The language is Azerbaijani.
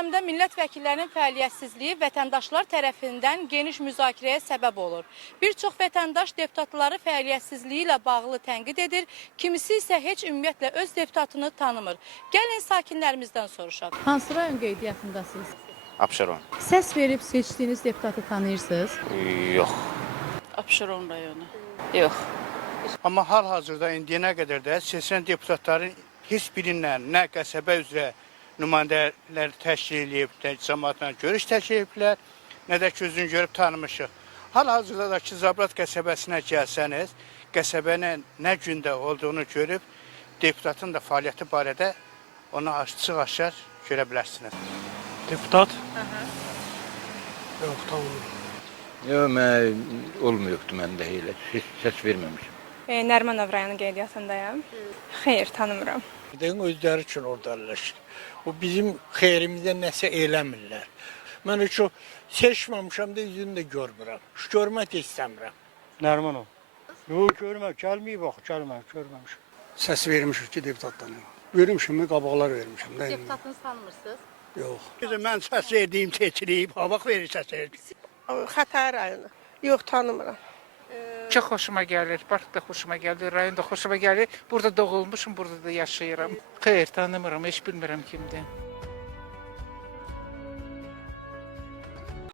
dönəmdə millət vəkillərinin fəaliyyətsizliyi vətəndaşlar tərəfindən geniş müzakirəyə səbəb olur. Bir çox vətəndaş deputatları fəaliyyətsizliyi ilə bağlı tənqid edir, kimisi isə heç ümumiyyətlə öz deputatını tanımır. Gəlin sakinlərimizdən soruşaq. Hansı rayon qeydiyyatındasınız? Abşeron. Səs verib seçdiyiniz deputatı tanıyırsınız? Yox. Abşeron rayonu. Yox. Amma hal-hazırda indiyənə qədər də seçilən deputatların heç birindən nə qəsəbə üzrə nümayəndələr təşkil edib, cəmaatla görüş təşkil ediblər, nə də ki, özünü görüb tanımışıq. Hal-hazırda da ki, Zabrat qəsəbəsinə gəlsəniz, qəsəbənin nə gündə olduğunu görüb, deputatın da fəaliyyəti barədə onu açıq-aşkar görə bilərsiniz. Deputat? Yox, tanımıyorum. Yox, mən olmayıbdı məndə elə, səs verməmişim. Nərmanov rayonu qeydiyyatındayım. Xeyr, tanımıram. Özləri üçün orada əlləşir. O bizim xeyrimizdə nəsə eləmirlər. Mən heç o seçməmişəm də üzünü də görmürəm. Görmək də istəmirəm. Nərmanov. Yox, görməm, gəlməyib bax, görməmişim. Səs vermişik ki, deputatdan. Vermişim, qabaqlar vermişim. Deputatınızı tanımırsınız? Yox. Mən səs verdiyim seçiliyib, hava verir səs verdim. Xətai rayonu. Yox, tanımıram. Çox xoşuma gəlir, park da xoşuma gəlir, rayon da xoşuma gəlir. Burada doğulmuşum, burada da yaşayıram. Xeyr, tanımıram, heç bilmirəm kimdir.